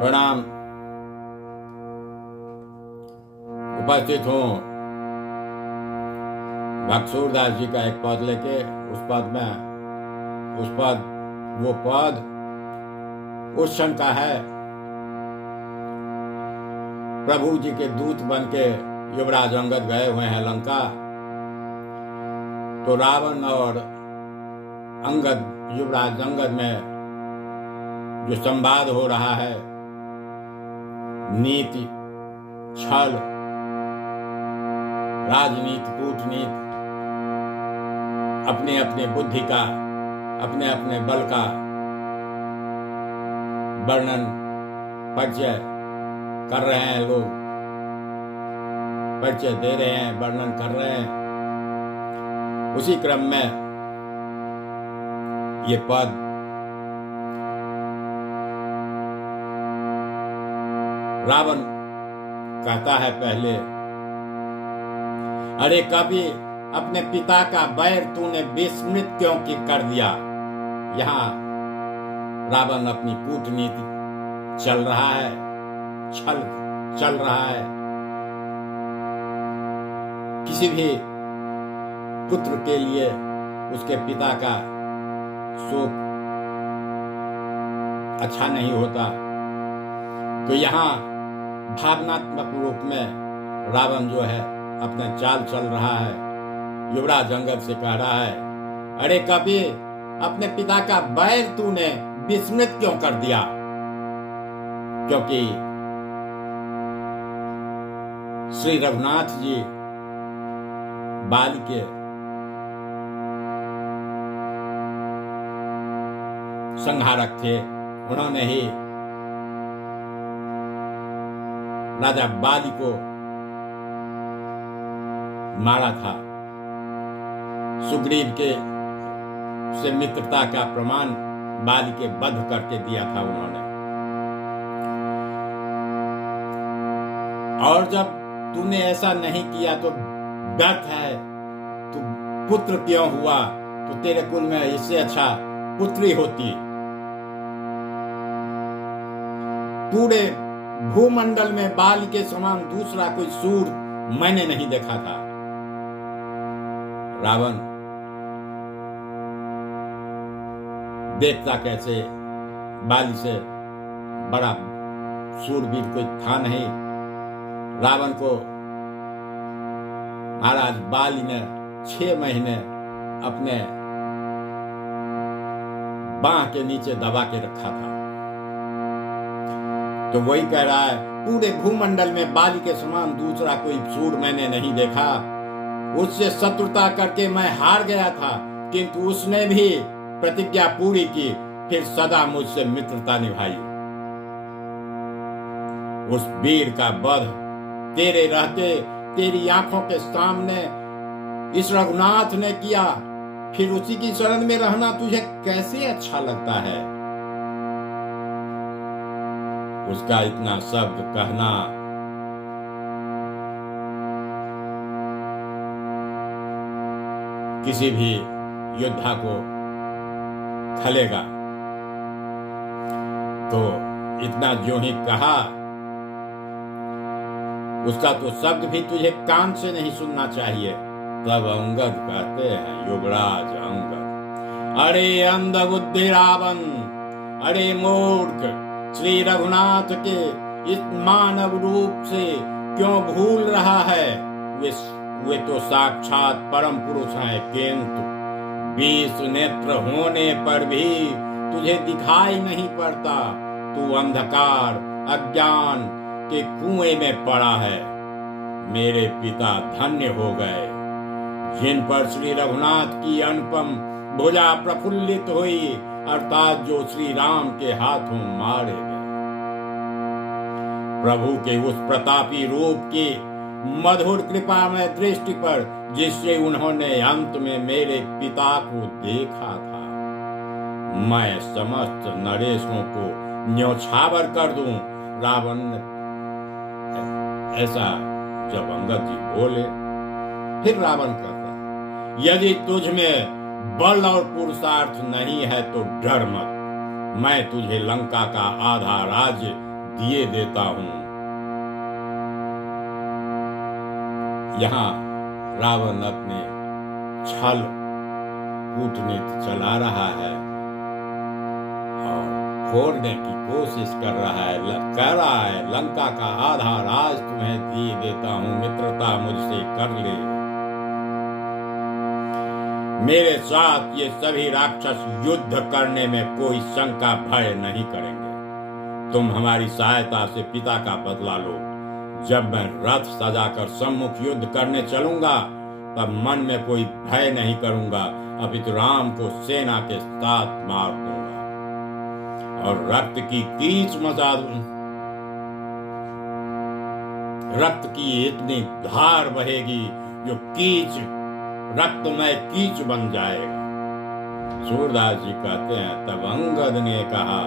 प्रणाम। उपस्थित हूँ भक्त सूरदास जी का एक पद लेके, वो पद उस क्षण का है। प्रभु जी के दूत बन के युवराज अंगद गए हुए हैं लंका, तो रावण और अंगद, युवराज अंगद में जो संवाद हो रहा है, नीति, छल, राजनीति, कूटनीति, अपने अपने बुद्धि का, अपने अपने बल का वर्णन, परिचय कर रहे हैं लोग, परिचय दे रहे हैं, वर्णन कर रहे हैं। उसी क्रम में ये पद रावण कहता है पहले, अरे कभी अपने पिता का बैर तूने विस्मृत क्यों कर दिया। यहाँ रावण अपनी कूटनीति चल रहा है, छल चल रहा है। किसी भी पुत्र के लिए उसके पिता का शोक अच्छा नहीं होता, तो यहाँ भावनात्मक रूप में रावण जो है अपना चाल चल रहा है। युवराज अंगद से कह रहा है, अरे कभी अपने पिता का बैर तूने विस्मृत क्यों कर दिया। क्योंकि श्री रघुनाथ जी बाल के संहारक थे, उन्होंने ही राजा बाली को मारा था। सुग्रीव के से मित्रता का प्रमाण बाली के वध करके दिया था उन्होंने। और जब तूने ऐसा नहीं किया तो व्यर्थ है, तू पुत्र क्यों हुआ, तो तेरे कुल में इससे अच्छा पुत्री होती। पूरे भूमंडल में बाल के समान दूसरा कोई सूर मैंने नहीं देखा था। रावण देखता कैसे, बाली से बड़ा सूरवीर कोई था नहीं। रावण को महाराज बाली ने 6 महीने अपने बांह के नीचे दबा के रखा था। तो वही कह रहा है, पूरे भूमंडल में बाली के समान दूसरा कोई सूर मैंने नहीं देखा। उससे शत्रुता करके मैं हार गया था, किंतु उसने भी प्रतिज्ञा पूरी की, फिर सदा मुझसे मित्रता निभाई। उस वीर का वध तेरे रहते, तेरी आंखों के सामने इस रघुनाथ ने किया, फिर उसी की शरण में रहना तुझे कैसे अच्छा लगता है। उसका इतना शब्द कहना किसी भी योद्धा को खलेगा। तो इतना जो ही कहा, उसका तो शब्द भी तुझे कान से नहीं सुनना चाहिए। तब अंगद कहते हैं, युवराज अंगद, अरे अंधबुद्धि रावण, अरे मूर्ख, श्री रघुनाथ के इस मानव रूप से क्यों भूल रहा है। वे तो साक्षात परम पुरुष हैं, किंतु 20 नेत्र होने पर भी तुझे दिखाई नहीं पड़ता। तू अंधकार अज्ञान के कुएं में पड़ा है। मेरे पिता धन्य हो गए, जिन पर श्री रघुनाथ की अनुपम भुजा प्रफुल्लित हुई, अर्थात जो श्री राम के हाथों मारे गए। प्रभु के उस प्रतापी रूप की मधुर कृपा में दृष्टि पर, जिससे उन्होंने अंत में मेरे पिता को देखा था, मैं समस्त नरेशों को न्योछावर कर दूं। रावण ने ऐसा जब अंगद जी बोले, फिर रावण कहता, यदि तुझ में बल और पुरुषार्थ नहीं है तो डर मत। मैं तुझे लंका का आधा राज्य दिए देता हूं। यहाँ रावण अपने छल कूटनीति चला रहा है और फोड़ने की कोशिश कर रहा है, कह रहा है लंका का आधा राज तुम्हें दिए देता हूं, मित्रता मुझसे कर ले। मेरे साथ ये सभी राक्षस युद्ध करने में कोई शंका भय नहीं करेंगे। तुम हमारी सहायता से पिता का बदला लो। जब मैं रथ सजाकर सम्मुख युद्ध करने चलूंगा तब मन में कोई भय नहीं करूंगा, अपितु राम को सेना के साथ मार दूंगा और रक्त की कीच मचा दूं। रक्त की इतनी धार बहेगी जो कीच रक्तमय कीच बन जाएगा। सूरदास जी कहते हैं, तब अंगद ने कहा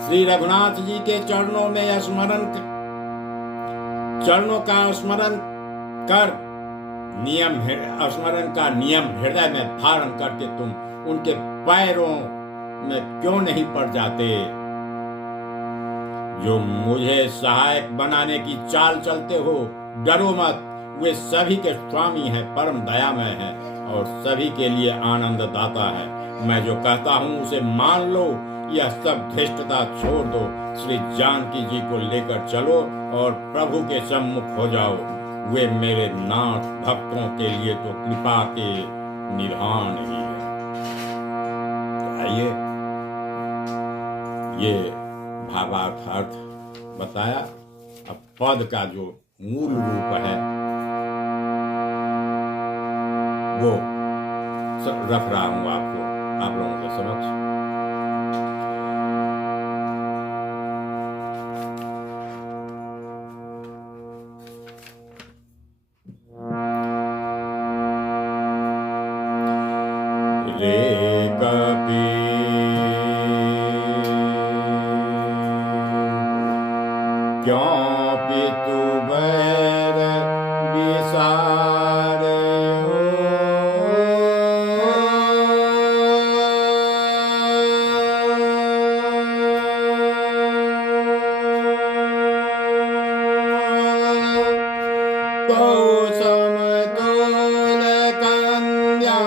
श्री रघुनाथ जी के चरणों का स्मरण कर स्मरण का नियम हृदय में धारण करके तुम उनके पैरों में क्यों नहीं पड़ जाते। जो मुझे सहायक बनाने की चाल चलते हो, डरो मत। वे सभी के स्वामी हैं, परम दयामय हैं और सभी के लिए आनंद दाता है। मैं जो कहता हूं उसे मान लो। यह सब धृष्टता छोड़ दो। श्री जानकी जी को लेकर चलो और प्रभु के सम्मुख हो जाओ। वे मेरे नाथ भक्तों के लिए तो कृपा के निधान ही है। आइए, ये भावार्थ अर्थ बताया। अब पद का जो मूल रूप है वो रख रहा हूं आप लोगों के समक्ष। रे कपि क्यों पितु बैर विसारे हो। तो समतोल कन्या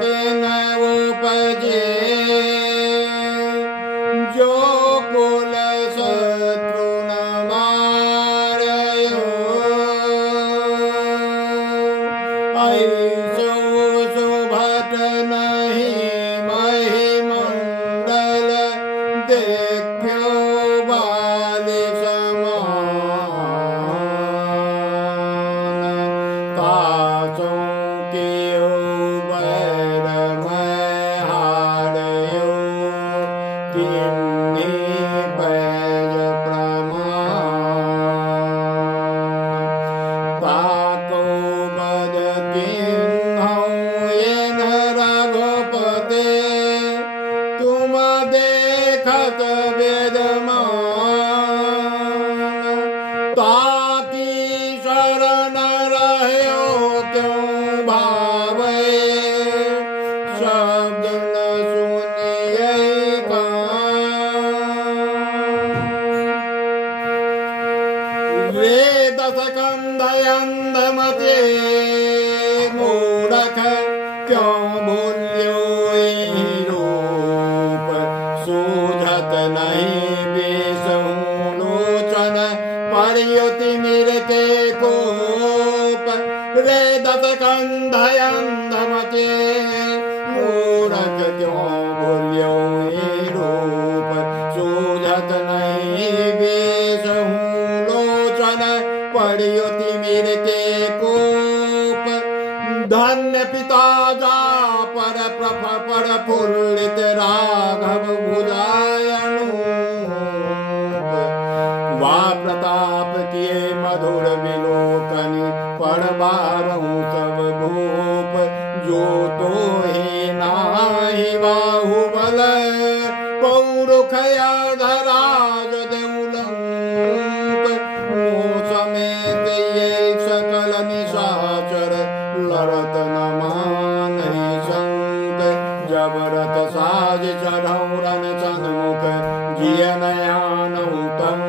तिन उपजे, जो कुल शत्रु न मारयो। ऐसो सुभट नहीं महिमंडल, देखो बाली समान। तासों कियो बैर मैं हारयो, किन्हीं पैज प्रमाण। ताको बद किन्हौं येन रघुपते, तुम देखत वेदमान। ताकी शरण रह्यो क्यों भावै, शब्द न सुनियै कान। रे दशकंध अंधमते, मूढ़ख क्यों भूल्यो ई रूप। सूझत नहीं बेसहु लोचन, परियुति मिर के कोप। रे दशकंध अंधमते, मूढ़ख क्यों भूल्यो ई रूप। सूझत नहीं बेसहु लोचन, परियुति मिर के कोप। धन्य पिता जा पर प्रफुल्लित राघव भुजायनु। वा प्रताप किए मधुर विलोकनी, पढ़बारहु सब भूप। जो तो ही नाही बाहुबल, पौरुख अर्धराज देउलंक। मोह समेत ये सकल निशाचर, लड़त न मानहि संत। जब रथ साज चढ़ौ रण सन्मुख, जिय नयानौ तम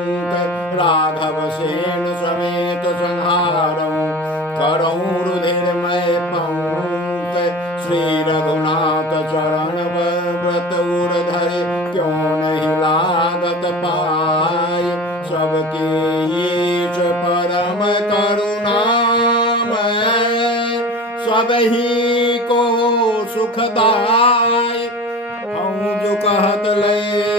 हाथ उड़ धरे क्यों नहीं लागत पाए। सबके ईश परम करुणामय सबही को सुखदाय। हम जो कहत ले